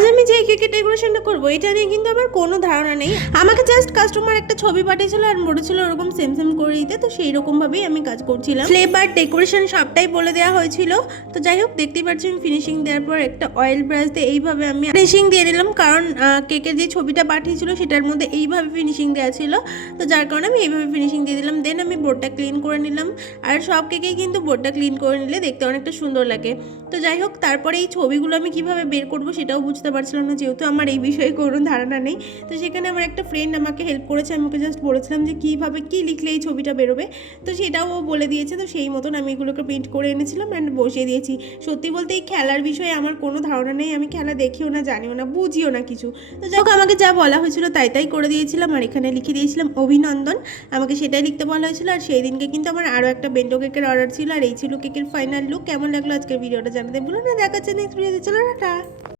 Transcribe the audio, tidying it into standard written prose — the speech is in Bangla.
আজ আমি যে কেকের ডেকোরেশনটা করবো এটা নিয়ে কিন্তু আমার কোনো ধারণা নেই। আমাকে জাস্ট কাস্টমার একটা ছবি পাঠিয়েছিল আর বলেছিল ওরকম সেম সেম করে দিতে, তো সেই রকমভাবেই আমি কাজ করছিলাম। ফ্লেভার ডেকোরেশন সবটাই বলে দেওয়া হয়েছিল। তো যাই হোক, দেখতেই পাচ্ছি আমি ফিনিশিং দেওয়ার পর একটা অয়েল ব্রাশ দিয়ে এইভাবে আমি ফিনিশিং দিয়ে দিলাম, কারণ কেকের যে ছবিটা পাঠিয়েছিল সেটার মধ্যে এইভাবে ফিনিশিং দেওয়া ছিল, তো যার কারণে আমি এইভাবে ফিনিশিং দিয়ে দিলাম। দেন আমি বোর্ডটা ক্লিন করে নিলাম, আর সব কেকেই কিন্তু বোর্ডটা ক্লিন করে নিলে দেখতে অনেকটা সুন্দর লাগে। তো যাই হোক, তারপরে এই ছবিগুলো আমি কিভাবে বের করবো সেটাও বুঝতে পারছিলাম না, যেহেতু আমার এই বিষয়ে কোনো ধারণা নেই। তো সেখানে আমার একটা ফ্রেন্ড আমাকে হেল্প করেছে, আমি ওকে জাস্ট বলেছিলাম যে কীভাবে কী লিখলে এই ছবিটা বেরোবে, তো সেটাও ও বলে দিয়েছে। তো সেই মতন আমি এগুলোকে প্রিন্ট করে এনেছিলাম অ্যান্ড বসিয়ে দিয়েছি। সত্যি বলতে এই খেলার বিষয়ে আমার কোনো ধারণা নেই, আমি খেলা দেখিও না, জানিও না, বুঝিও না কিছু। তো যাই হোক, আমাকে যা বলা হয়েছিল তাই তাই করে দিয়েছিলাম, আর এখানে লিখে দিয়েছিলাম অভিনন্দন, আমাকে সেটাই লিখতে বলা হয়েছিল। আর সেই দিনকে কিন্তু আমার আরও একটা বেন্টো কেকের অর্ডার ছিল, আর এই ছিল কেকের ফাইনাল লুক। কেমন লাগলো আজকের ভিডিওটা জানাতে ভুলো না। দেখাচ্ছে নেক্সট ভিডিওতে, চলো টাটা।